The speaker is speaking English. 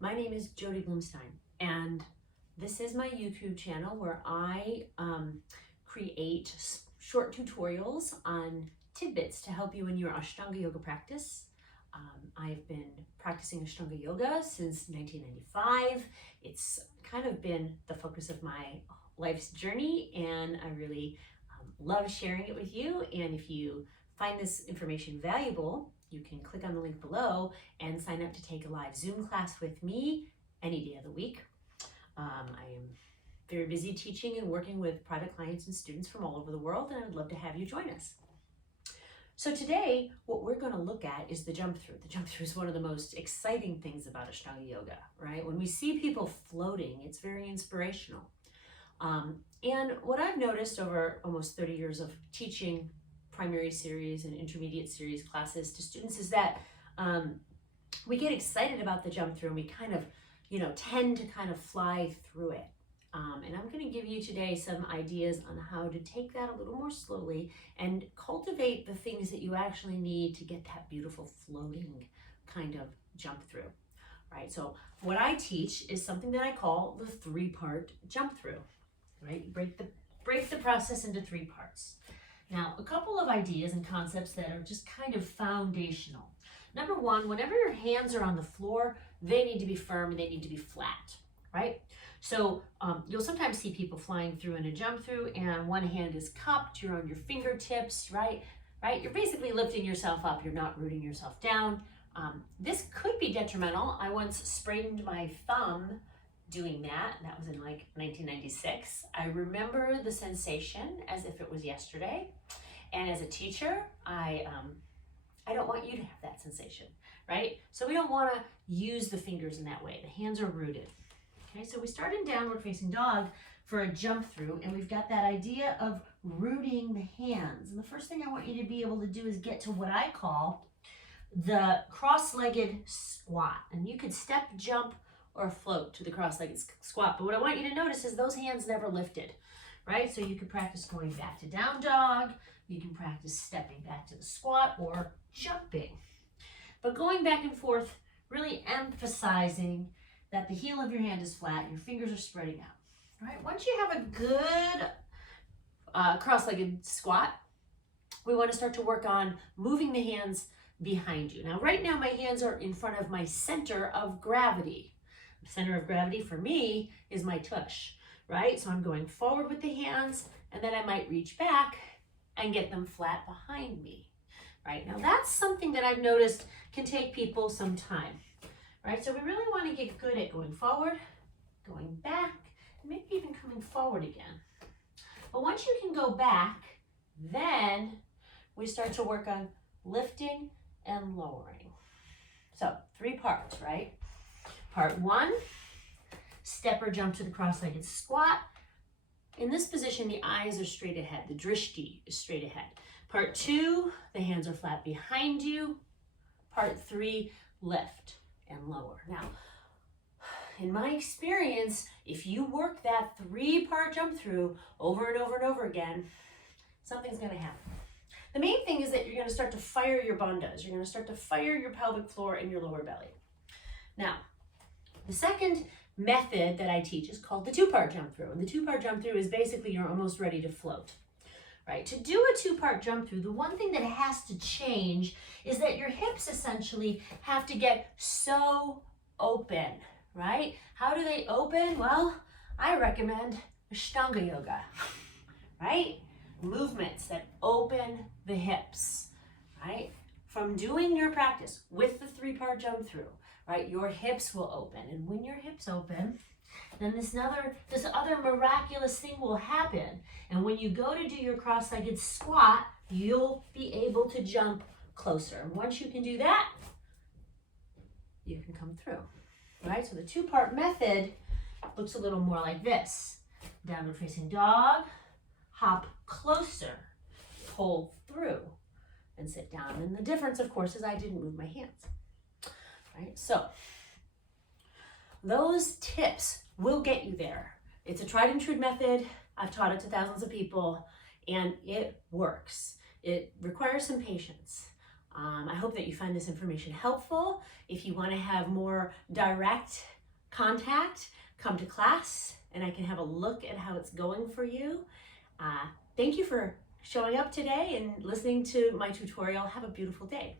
My name is Jodi Blumstein, and this is my YouTube channel where I create short tutorials on tidbits to help you in your Ashtanga Yoga practice. I've been practicing Ashtanga Yoga since 1995. It's kind of been the focus of my life's journey, and I really love sharing it with you. And if you find this information valuable, you can click on the link below and sign up to take a live Zoom class with me any day of the week. I am very busy teaching and working with private clients and students from all over the world, and I would love to have you join us. So today, what we're going to look at is the jump through. The jump through is one of the most exciting things about Ashtanga Yoga, right? When we see people floating, it's very inspirational. And what I've noticed over almost 30 years of teaching primary series and intermediate series classes to students is that we get excited about the jump through and we kind of, tend to kind of fly through it. And I'm going to give you today some ideas on how to take that a little more slowly and cultivate the things that you actually need to get that beautiful floating kind of jump through, right? So what I teach is something that I call the three-part jump through, right? You break the process into three parts. Now, a couple of ideas and concepts that are just kind of foundational. Number one, whenever your hands are on the floor, they need to be firm and they need to be flat, right? So you'll sometimes see people flying through in a jump through and one hand is cupped, you're on your fingertips, right? You're basically lifting yourself up, you're not rooting yourself down. This could be detrimental. I once sprained my thumb doing that. That was in like 1996. I remember the sensation as if it was yesterday. And as a teacher, I don't want you to have that sensation, right? So we don't want to use the fingers in that way. The hands are rooted. Okay, so we start in downward facing dog for a jump through, and we've got that idea of rooting the hands. And the first thing I want you to be able to do is get to what I call the cross-legged squat. And you could step, jump, or float to the cross-legged squat. But what I want you to notice is those hands never lifted, right? So you can practice going back to down dog. You can practice stepping back to the squat or jumping. But going back and forth, really emphasizing that the heel of your hand is flat, your fingers are spreading out, right? Once you have a good cross-legged squat, we want to start to work on moving the hands behind you. Now, right now, my hands are in front of my center of gravity. The center of gravity for me is my tush, right? So I'm going forward with the hands, and then I might reach back and get them flat behind me, right? Now, that's something that I've noticed can take people some time. Right, so we really want to get good at going forward, going back, maybe even coming forward again. But once you can go back, then we start to work on lifting and lowering. So 3 parts, right? Part 1, step or jump to the cross-legged squat. In this position, the eyes are straight ahead. The drishti is straight ahead. Part 2, the hands are flat behind you. Part 3, lift and lower. Now, in my experience, if you work that 3-part jump through over and over and over again, something's going to happen. The main thing is that you're going to start to fire your bandhas. You're going to start to fire your pelvic floor and your lower belly. Now, the second method that I teach is called the 2-part jump through. And the 2-part jump through is basically you're almost ready to float. Right? To do a 2-part jump through, the one thing that has to change is that your hips essentially have to get so open, right? How do they open? Well, I recommend Ashtanga Yoga, right? Movements that open the hips, right? From doing your practice with the 3-part jump through, right? Your hips will open. And when your hips open, then this other miraculous thing will happen. And when you go to do your cross-legged squat, you'll be able to jump closer. And once you can do that, you can come through, right? So the 2-part method looks a little more like this. Downward facing dog, hop closer, pull through, and sit down. And the difference, of course, is I didn't move my hands, right? So those tips will get you there. It's a tried and true method. I've taught it to thousands of people, and it works. It requires some patience. I hope that you find this information helpful. If you want to have more direct contact, come to class and I can have a look at how it's going for you. Thank you for showing up today and listening to my tutorial. Have a beautiful day.